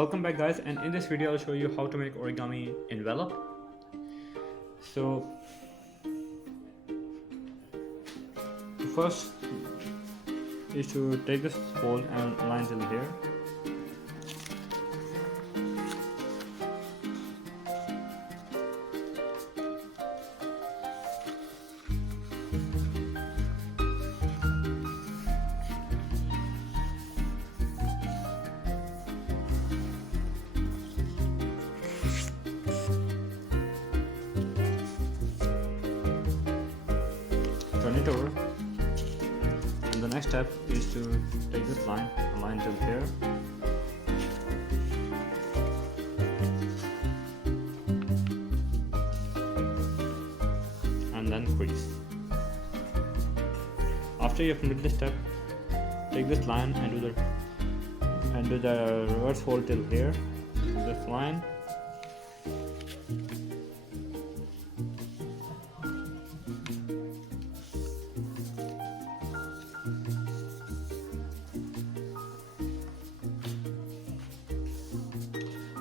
Welcome back, guys, and in this video I'll show you how to make origami envelope. So the first is to take this fold and line till here. Turn it over, and the next step is to take this line till here, and then crease. After you have completed this step, take this line and do the reverse fold till here, this line.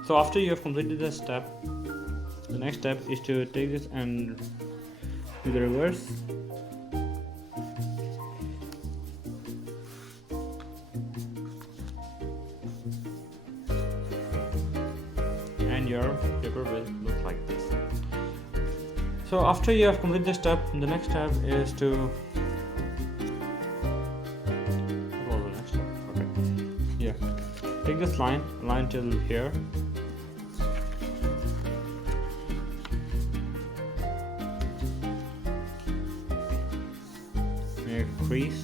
So after you have completed this step, the next step is to take this and do the reverse. And your paper will look like this. So after you have completed this step, the next step is to take this line till here. Make a crease.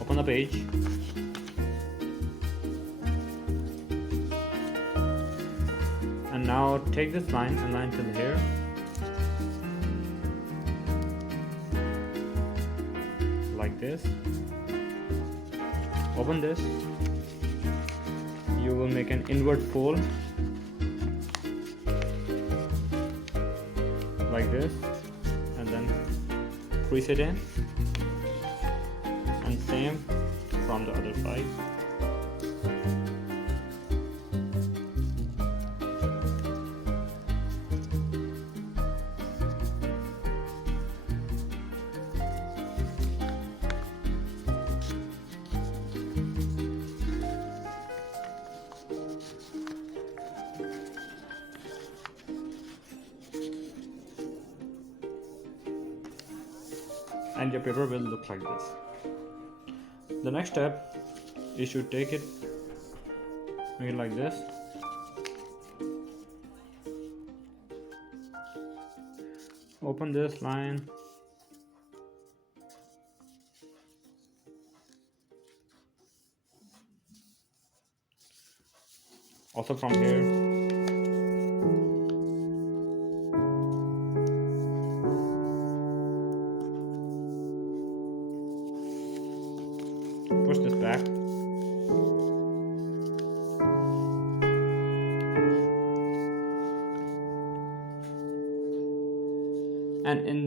Open the page. And now take this line and line till here. Like this. Open this. You will make an inward fold like this, and then crease it in, and same from the other side. And your paper will look like this. The next step is to take it, make it like this. Open this line. Also from here. Push this back. And in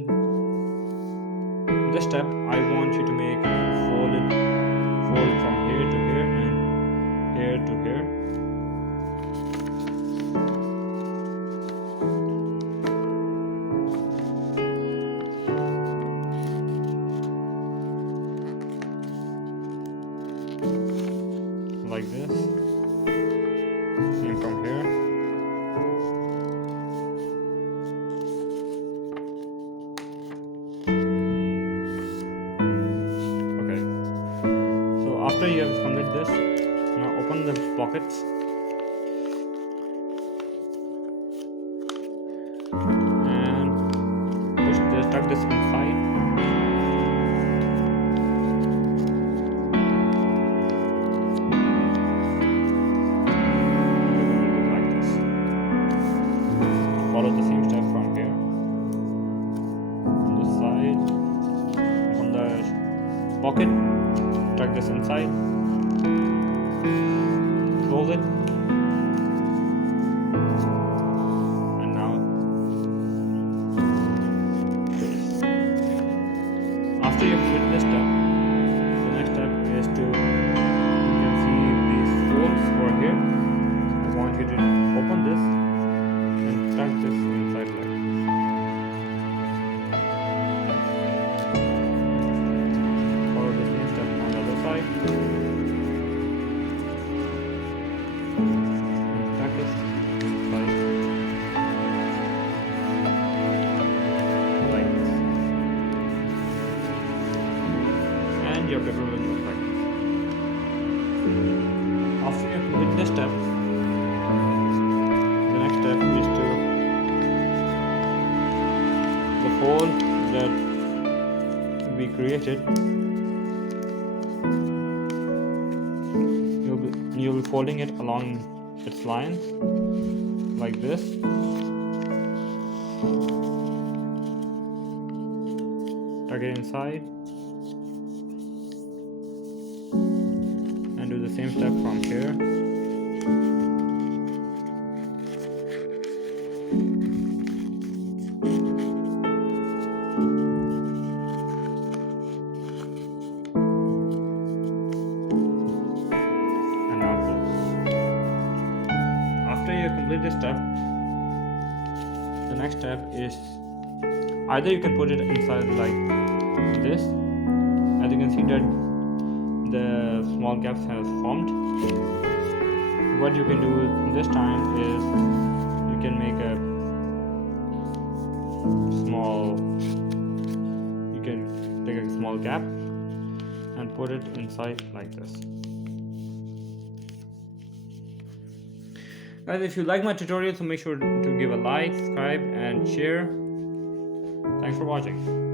this step, I want you to make a fold from here to here and here to here. Like this. Same from here. Okay. So after you have completed this, now open the pockets and tuck this inside. Follow the same step from here. On this side, on the pocket, tuck this inside, close it, and now after you complete this hole that we created, you'll be folding it along its lines like this. Tuck it inside and do the same step from here. After you complete this step, the next step is either you can put it inside like this. As you can see that the small gaps have formed. What you can do this time is you can make a take a small gap and put it inside like this. Guys, if you like my tutorial, so make sure to give a like, subscribe and share. Thanks for watching.